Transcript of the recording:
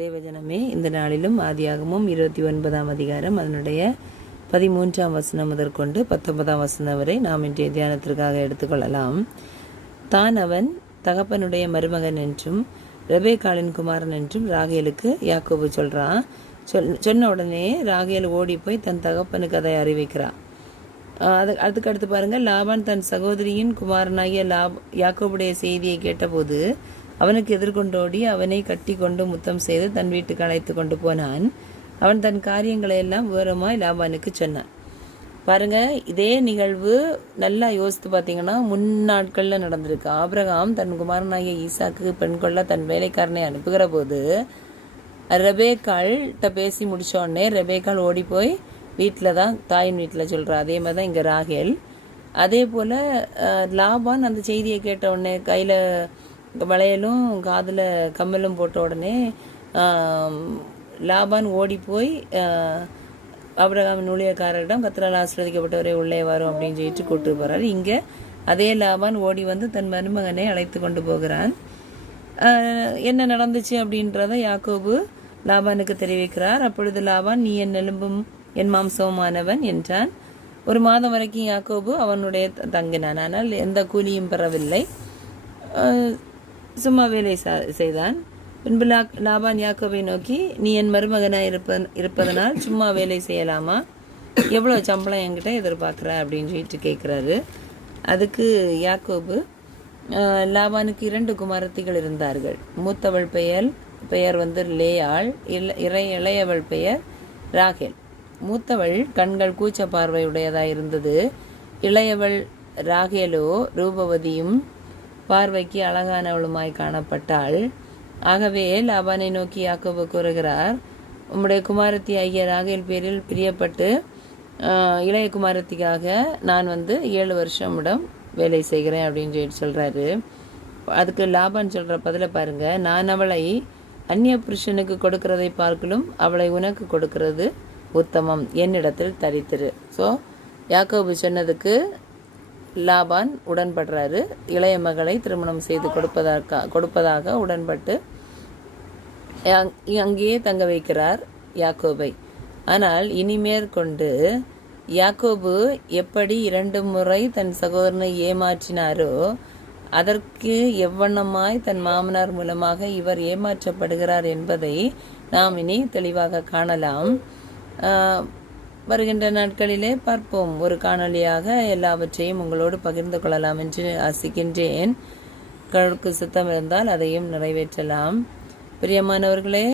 தேவஜனமே, இந்த நாளிலும் ஆதியாகமும் 29ஆம் அதிகாரம் அதனுடைய 13ஆம் வசனம் முதற்கொண்டு 19ஆம் வசனம் வரை நாம் இன்றைய தியானத்திற்காக எடுத்துக்கொள்ளலாம். தான் அவன் தகப்பனுடைய மருமகன் என்றும் ரெபேக்காளின் குமாரன் என்றும் ராகேலுக்கு யாக்கோபு சொல்றான். சொன்ன உடனே ராகேல் ஓடி போய் தன் தகப்பனுக்கு அதை அறிவிக்கிறான். அதுக்கு அடுத்து பாருங்க, லாபான் தன் சகோதரியின் குமாரனாகிய யாக்கோபுடைய செய்தியை கேட்டபோது அவனுக்கு எதிர்கொண்டோடி அவனை கட்டி கொண்டு முத்தம் செய்து தன் வீட்டுக்கு அழைத்து கொண்டு போனான். அவன் தன் காரியங்களை எல்லாம் விவரமாய் லாபானுக்கு சொன்னான். பாருங்க, இதே நிகழ்வு நல்லா யோசித்து பார்த்தீங்கன்னா முன்னாட்கள்ல நடந்திருக்கு. ஆபிரகாம் தன் குமாரனாகிய ஈசாக்கு பெண் கொள்ள தன் வேலைக்காரனை அனுப்புகிற போது ரெபேக்காள்கிட்ட பேசி முடிச்ச உடனே ரெபேக்காள் ஓடி போய் வீட்டில் தான் தாயின் வீட்டில் சொல்கிறா. அதே மாதிரி தான் இங்கே ராகேல். அதே போல் லாபான் அந்த செய்தியை கேட்ட உடனே கையில் வளையலும் காதில் கம்மலும் போட்ட உடனே லாபான் ஓடி போய் ஆபிரகாமின் ஊழியக்காரரிடம் கர்த்தரால் ஆசீர்வதிக்கப்பட்டவரே உள்ளே வரும் அப்படின்னு சொல்லிட்டு கூப்பிட்டு போகிறார். இங்கே அதே லாபான் ஓடி வந்து தன் மருமகனை அழைத்து கொண்டு போகிறான். என்ன நடந்துச்சு அப்படின்றத யாக்கோபு லாபானுக்கு தெரிவிக்கிறார். அப்பொழுது லாபான், நீ என் எலும்பும் என் மாம்சமானவன் என்றான். ஒரு மாதம் வரைக்கும் யாக்கோபு அவனுடைய தங்கினான். ஆனால் எந்த கூலியும் பெறவில்லை, சும்மா வேலை செய்தான். பின்பு லாபான் யாக்கோபை நோக்கி, நீ என் மருமகனாய் இருப்பதனால் சும்மா வேலை செய்யலாமா? எவ்வளோ சம்பளம் என்கிட்ட எதிர்பார்க்குற அப்படின்னு சொல்லிட்டு கேட்குறாரு. அதுக்கு யாக்கோபு, லாபானுக்கு 2 குமாரத்திகள் இருந்தார்கள். மூத்தவள் பெயர் வந்து லேயாள், இளையவள் பெயர் ராகேல். மூத்தவள் கண்கள் கூச்ச பார்வையுடையதாய் இருந்தது. இளையவள் ராகேலோ ரூபவதியும் பார்வைக்கு அழகானவளுமாய் காணப்பட்டாள். ஆகவே லாபானை நோக்கி யாக்கோபு கூறுகிறார், உம்முடைய குமாரத்தி ஆகிய ராகேல் பேரில் பிரியப்பட்டு இளைய குமாரத்திக்காக நான் வந்து 7 வருஷமிடம் வேலை செய்கிறேன் அப்படின்னு சொல்றாரு. அதுக்கு லாபான் சொல்ற பதில பாருங்க, நான் அவளை அந்நிய புருஷனுக்கு கொடுக்கறதை பார்க்கலும் அவளை உனக்கு கொடுக்கறது உத்தமம், என்னிடத்தில் தரித்திரு. ஸோ யாக்கோபு சொன்னதுக்கு லாபான் உடன்படுறாரு. இளைய மகளை திருமணம் செய்து கொடுப்பதாக உடன்பட்டு அங்கேயே தங்க வைக்கிறார் யாக்கோபை. ஆனால் இனிமேற்கொண்டு யாக்கோபு எப்படி 2 முறை தன் சகோதரனை ஏமாற்றினாரோ அதற்கு எவ்வண்ணமாய் தன் மாமனார் மூலமாக இவர் ஏமாற்றப்படுகிறார் என்பதை நாம் இனி தெளிவாக காணலாம். வருகின்ற நாட்களிலே பார்ப்போம். ஒரு காணொலியாக எல்லாவற்றையும் உங்களோடு பகிர்ந்து கொள்ளலாம் என்று ஆசிக்கின்றேன். கடவுளுக்கு சுத்தம் இருந்தால் அதையும் நிறைவேற்றலாம். பிரியமானவர்களே,